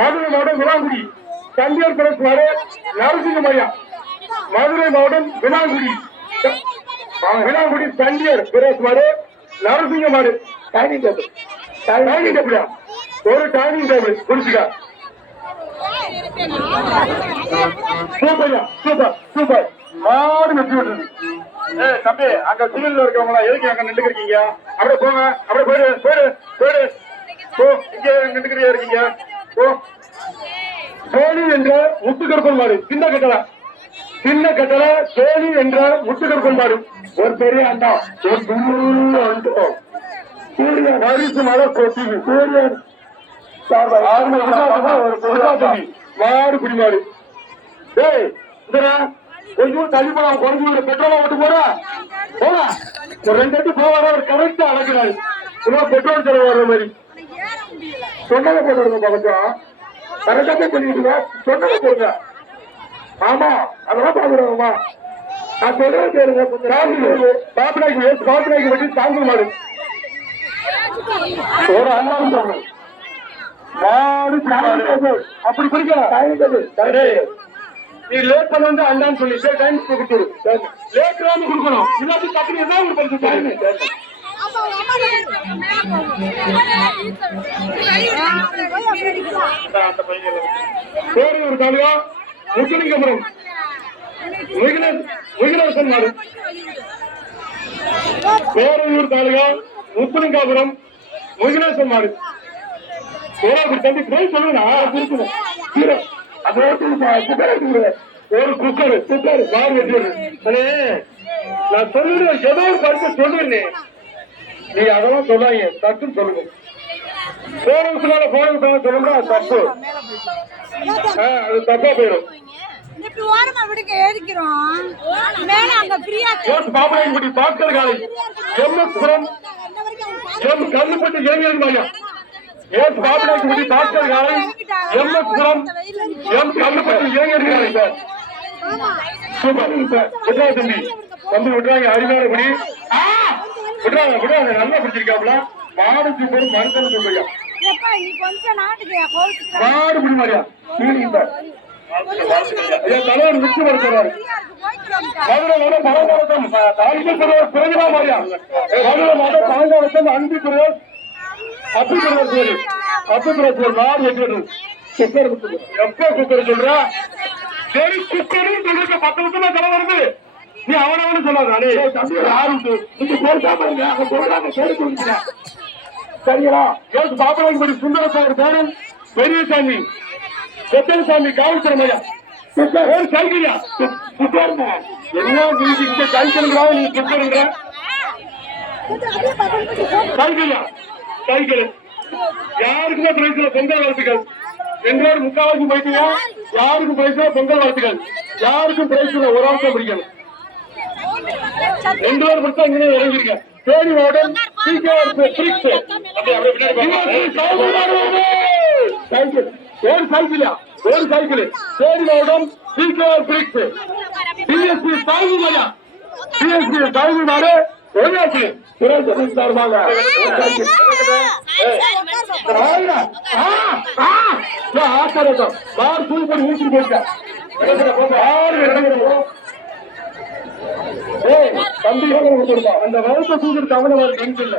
மதுரை மாவட்டம் விளாங்குடி தண்டியார் பிரஸ் மாடு நரசிங்கமய்யா. மதுரை மாவட்டம் விளாங்குடி தண்டியார் பிரஸ் மாடு நரசிங்க மாடு. டைனிங் டேபிள் ஒரு டைனிங் டேபிள் குடிச்சுக்கா. சூப்பர்யா சூப்பர் சூப்பர் மாடு வெற்றி விட்டுருது. தம்பி அங்க சிவில்ல இருக்கவங்களா எதுக்கு அங்க நின்றுக்கிறீங்க? அப்படியே போங்க, அப்படியே போயிடு போயிடு போயிடு போ. இங்க நின்றுக்கிறியா இருக்கீங்க? போ. சோழி என்ற முத்துக்கருப்பன் மாடு சின்ன கட்டளை சோழி என்ற முத்துக்கருப்பன் மாடு. ஒரு பெரிய அண்டா ஒரு பெரிய அண்டா சூரியன் ஹரிசு மலை கொட்டி சூரியன் மாடு குடி மாடு. கொஞ்சம் தள்ளி போனா குறைஞ்சு பெட்ரோலை ஓட்டு போறா போனா ஒரு 2 அடி போவார ஒரு கரெக்டா அடக்கிறாரு. பெட்ரோல் செலவு வர்ற மாதிரி சொன்னதை போடுங்க கொஞ்சம் கரெக்டாக பண்ணிட்டு சொன்னதை போடுங்க. ஆமா அதெல்லாம் பாக்குறாங்கம்மா. நான் சொல்றேன் கேளுங்க. கொஞ்சம் பாப்பினாய்க்கு வெட்டி தாங்கல் மாடு ஒரு அண்ணா மாடு அப்படி பிடிக்க. நீ லேட் பண்ண வந்து அண்டான்னு சொல்லி டைம் கொடுத்துரு. லேட் கொடுக்கணும் இல்லாட்டி டக்குனு என்ன ஒரு பரிசு டைம். பேரையூர் தாலுகா முத்துலிங்கபுரம் முகிலேசன் மாடு. பேரையூர் தாலுகா முத்துலிங்காபுரம் முகிலேசன் மாடு. தம்பி போய் சொல்லுங்க. ஒரு குக்கர் மாடு வெட்டி நான் சொல்லுறேன். ஏதோ ஒரு பரிசு சொல்லுவேன். நீ அதெல்லாம் சொல்லாங்க தப்புன்னு சொல்லுங்க. போனதுனால சொல்லுங்க அது தப்பு. அது தப்பா போயிடும். பாக்கள் காலை கல்லுப்பட்டு இளைஞர்கள் பாபநாயக்குடி டாக்டர் காலை MS புரம் கல்லுப்பட்டு இளைஞர்கள் சார். சூப்பர் தம்பி தம்பி விட்டுறாங்க. அருமையான குடி விடுறாங்க நல்லா பிடிச்சிருக்காப்ல. மாடு சூப்பர் மருத்துவம் சொல்றியா மாடு குடி மாதிரியா தலைவர் விட்டு வருகிறார். மதுரை மாவட்டம் பழங்காலத்தம் பிறகுதான் மாதிரியா மதுரை மாவட்டம் பழங்காலத்தம் அன்பு பிரதேஷ் மாடு வெற்றி. எப்ப குக்கர் சொல்ற? சரி குக்கர் 10 வருஷமா தலை வருது. நீ அவனவனு சொல்லாத. சரிங்களா? பாப்பராஜபடி சுந்தரசாமி பேரன் பெரியசாமி பெத்தனசாமி காவல்துறையா சைக்கிளியா என்ன சைக்கிளுங்களா? நீ குக்கருங்க சைக்கிளியா சைக்கிள் யாருக்குமே பிரைஸ்ல பொங்கல் வாழ்த்துக்கள். 2 முக்காவாசி போயிட்டீங்க. யாருக்கும் பிரைஸ்ல பொங்கல் வாழ்த்துக்கள். யாருக்கும் பிரைஸ்ல ஒரு ஆட்டம் பிடிக்கணும். 2 பேர் பிடிச்சா இங்கே இறங்கிருக்க. தேனி மாவட்டம் சைக்கிள் ஒரு சைக்கிளா ஒரு சைக்கிள். தேனி மாவட்டம் சீக்கிரம் பிரிக்ஸ் டிஎஸ்பி சாகுமாயா டிஎஸ்பி சாகுமாரு சார்பாக தம்பி அந்த வருஷ சூழல் கவனம் வந்துருக்காங்க.